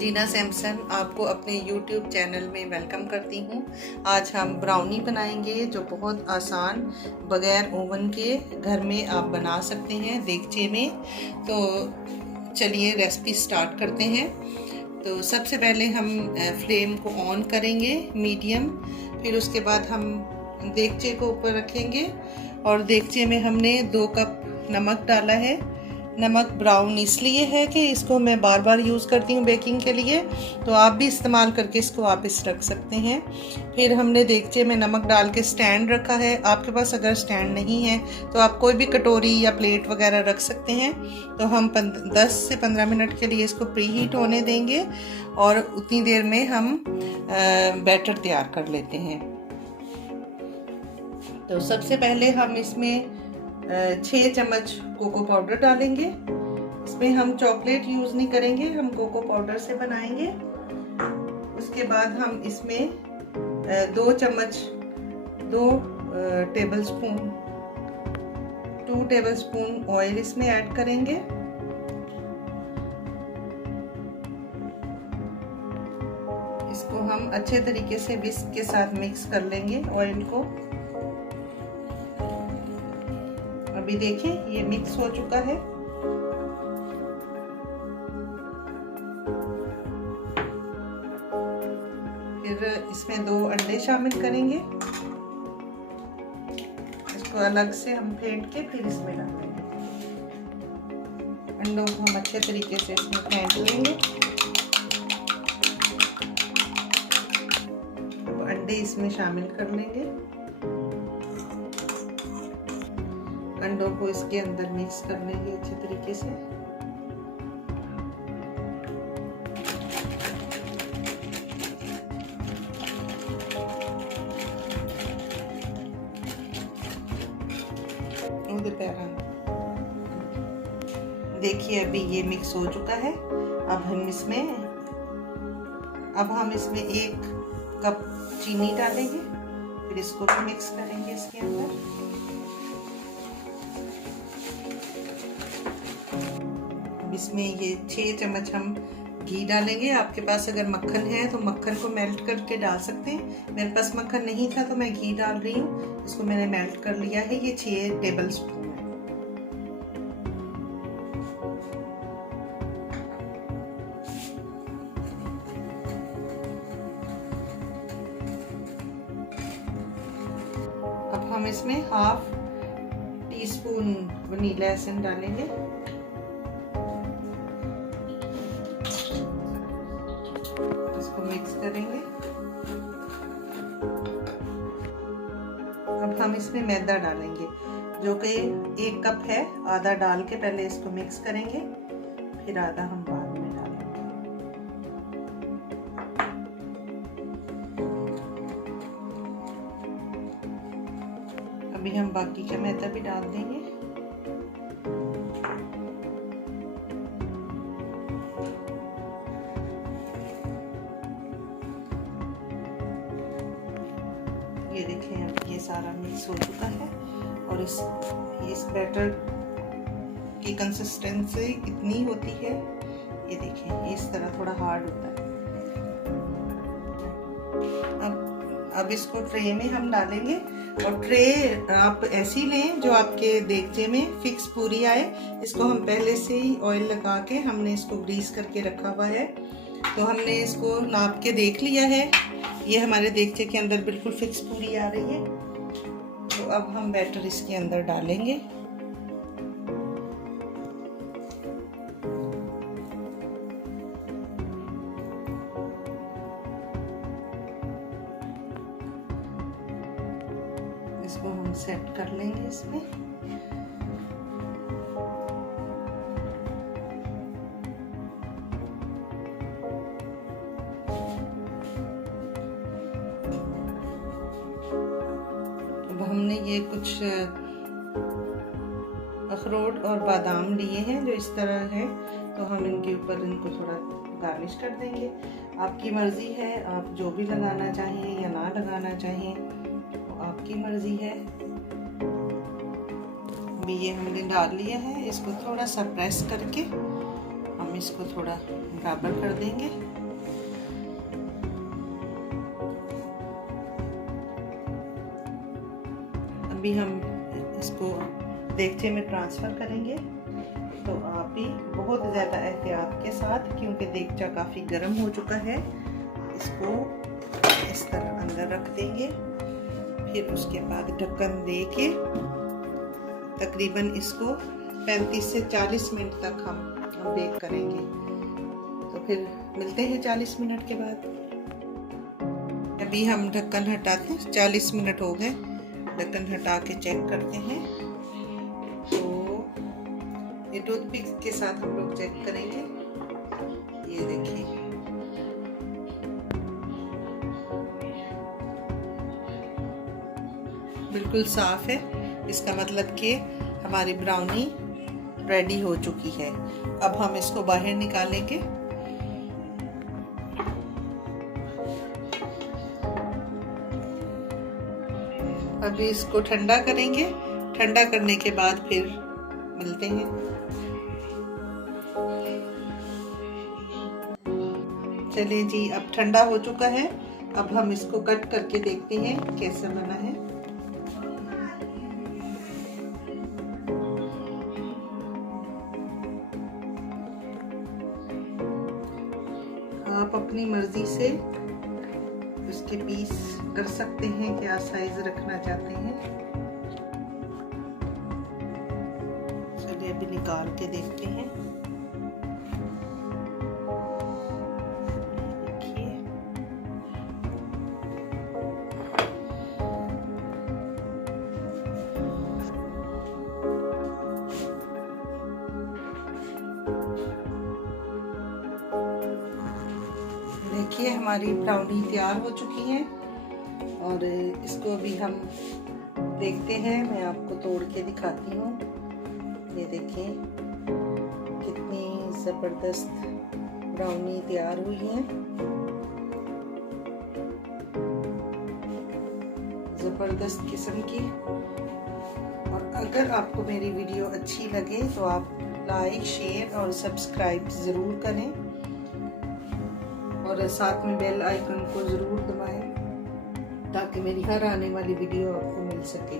जीना सैमसन आपको अपने YouTube channel में वेलकम करती हूँ। आज हम ब्राउनी बनाएंगे जो बहुत आसान बगैर ओवन के घर में आप बना सकते हैं देगचे में। तो चलिए रेसिपी स्टार्ट करते हैं। तो सबसे पहले हम फ्लेम को ऑन करेंगे मीडियम, फिर उसके बाद हम देगचे को ऊपर रखेंगे और देगचे में हमने 2 कप नमक डाला है। नमक ब्राउन इसलिए है कि इसको मैं बार बार यूज़ करती हूँ बेकिंग के लिए, तो आप भी इस्तेमाल करके इसको वापस रख सकते हैं। फिर हमने देगचे में नमक डाल के स्टैंड रखा है। आपके पास अगर स्टैंड नहीं है तो आप कोई भी कटोरी या प्लेट वगैरह रख सकते हैं। तो हम 10 से 15 मिनट के लिए इसको प्री हीट होने देंगे और उतनी देर में हम बैटर तैयार कर लेते हैं। तो सबसे पहले हम इसमें 6 चम्मच कोको पाउडर डालेंगे। इसमें हम चॉकलेट यूज़ नहीं करेंगे, हम कोको पाउडर से बनाएंगे। उसके बाद हम इसमें 2 टेबलस्पून ऑयल इसमें ऐड करेंगे। इसको हम अच्छे तरीके से विस्क के साथ मिक्स कर लेंगे ऑयल को। अभी देखें ये मिक्स हो चुका है। फिर इसमें 2 अंडे शामिल करेंगे। इसको अलग से हम फेंट के फिर इसमें डाल देंगे। अंडों को हम अच्छे तरीके से इसमें फेंट लेंगे। तो अंडे इसमें शामिल कर लेंगे। अंडों को इसके अंदर मिक्स कर लेंगे अच्छे तरीके से। देखिए अभी ये मिक्स हो चुका है। अब हम इसमें 1 कप चीनी डालेंगे। फिर इसको भी मिक्स करेंगे इसके अंदर। इसमें ये 6 चम्मच हम घी डालेंगे। आपके पास अगर मक्खन है तो मक्खन को मेल्ट करके डाल सकते हैं। मेरे पास मक्खन नहीं था तो मैं घी डाल रही हूँ। इसको मैंने मेल्ट कर लिया है। ये 6 टेबलस्पून है। अब हम इसमें 1/2 टीस्पून वनीला एसेंस डालेंगे। इसको मिक्स करेंगे। अब हम इसमें मैदा डालेंगे जो कि 1 कप है। आधा डाल के पहले इसको मिक्स करेंगे, फिर आधा हम बाद में डालेंगे। अभी हम बाकी का मैदा भी डाल देंगे। ये देखें अब ये सारा मिक्स हो चुका है और इस बैटर की कंसिस्टेंसी इतनी होती है। ये देखें इस तरह थोड़ा हार्ड होता है। अब इसको ट्रे में हम डालेंगे और ट्रे आप ऐसी लें जो आपके देगचे में फिक्स पूरी आए। इसको हम पहले से ही ऑयल लगा के हमने इसको ग्रीस करके रखा हुआ है। तो हमने इसको नाप के देख लिया है। ये हमारे देगचे के अंदर बिल्कुल फिक्स पूरी आ रही है। तो अब हम बैटर इसके अंदर डालेंगे। इसको हम सेट कर लेंगे इसमें। हमने ये कुछ अखरोट और बादाम लिए हैं जो इस तरह है, तो हम इनके ऊपर इनको थोड़ा गार्निश कर देंगे। आपकी मर्ज़ी है, आप जो भी लगाना चाहें या ना लगाना चाहें तो आपकी मर्ज़ी है। अभी ये हमने डाल लिया है। इसको थोड़ा सा प्रेस करके हम इसको थोड़ा बराबर कर देंगे। अभी हम इसको देगचे में ट्रांसफ़र करेंगे, तो आप भी बहुत ज़्यादा एहतियात के साथ, क्योंकि देगचा काफ़ी गर्म हो चुका है, इसको इस तरह अंदर रख देंगे। फिर उसके बाद ढक्कन दे के तकरीबन इसको 35 से 40 मिनट तक हम बेक करेंगे। तो फिर मिलते हैं 40 मिनट के बाद। अभी हम ढक्कन हटाते हैं, 40 मिनट हो गए। ढक्कन हटा के चेक करते हैं, तो ये टूथपिक के साथ हम लोग चेक करेंगे। ये देखिए, बिल्कुल साफ है। इसका मतलब कि हमारी ब्राउनी रेडी हो चुकी है। अब हम इसको बाहर निकालेंगे। अभी इसको ठंडा करेंगे, ठंडा करने के बाद फिर मिलते हैं। चलिए जी, अब ठंडा हो चुका है। अब हम इसको कट करके देखते हैं कैसे बना है। आप अपनी मर्जी से उसके पीस कर सकते हैं, क्या साइज रखना चाहते हैं। चलिए अभी निकाल के देखते हैं। देखिए हमारी ब्राउनी तैयार हो चुकी है, और इसको भी हम देखते हैं। मैं आपको तोड़ के दिखाती हूँ। ये देखिए कितनी ज़बरदस्त ब्राउनी तैयार हुई है, ज़बरदस्त किस्म की। और अगर आपको मेरी वीडियो अच्छी लगे तो आप लाइक, शेयर और सब्सक्राइब ज़रूर करें, और साथ में बेल आइकन को ज़रूर दबाएं ताकि मेरी हर आने वाली वीडियो आपको मिल सके।